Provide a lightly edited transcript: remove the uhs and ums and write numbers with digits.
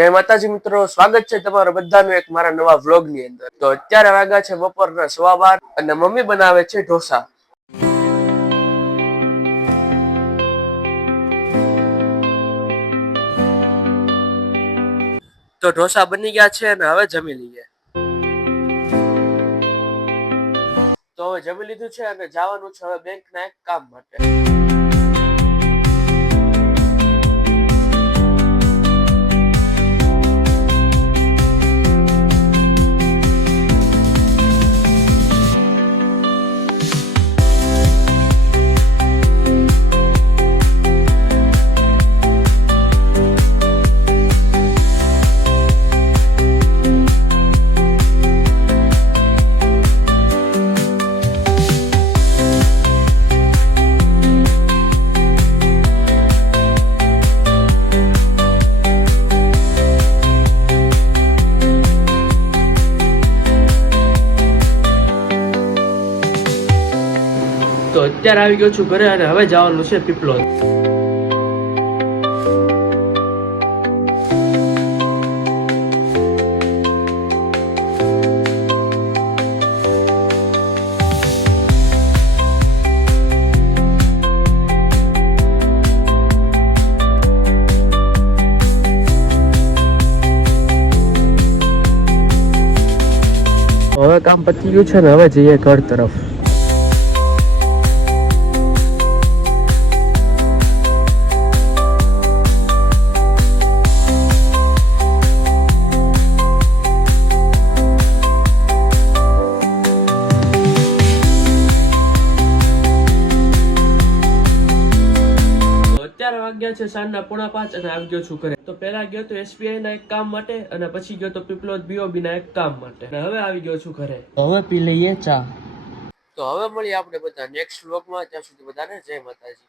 જય માતાજી મિત્રો, સ્વાગત છે તમારા બધાનું એક મારા નવા વ્લોગ ની અંદર। તો અત્યારે વાગ્યા છે બપોરના 12:15 અને મમ્મી બનાવે છે ઢોસા। તો ઢોસા બની ગયા છે અને હવે જમી લઈએ। તો હવે જમી લીધું છે અને જવાનું છે હવે બેંકના એક કામ માટે। તો અત્યારે આવી ગયો છું ઘરે અને હવે જવાનું છે પીપલોદ। હવે કામ પતી ગયું છે ને હવે જઈએ ઘર તરફ। અત્યારે વાગ્યા છે સાંજના 4:45 અને આવી ગયો છું ઘરે। તો પહેલા ગયો તો SBI ના એક કામ માટે અને પછી ગયો તો પીપલોદ BOB ના એક કામ માટે અને હવે આવી ગયો છું ઘરે। હવે પી લઈએ ચા। તો હવે મળીએ આપણે બધા નેક્સ્ટ વ્લોગમાં। ત્યાં સુધી બધાને જય માતાજી।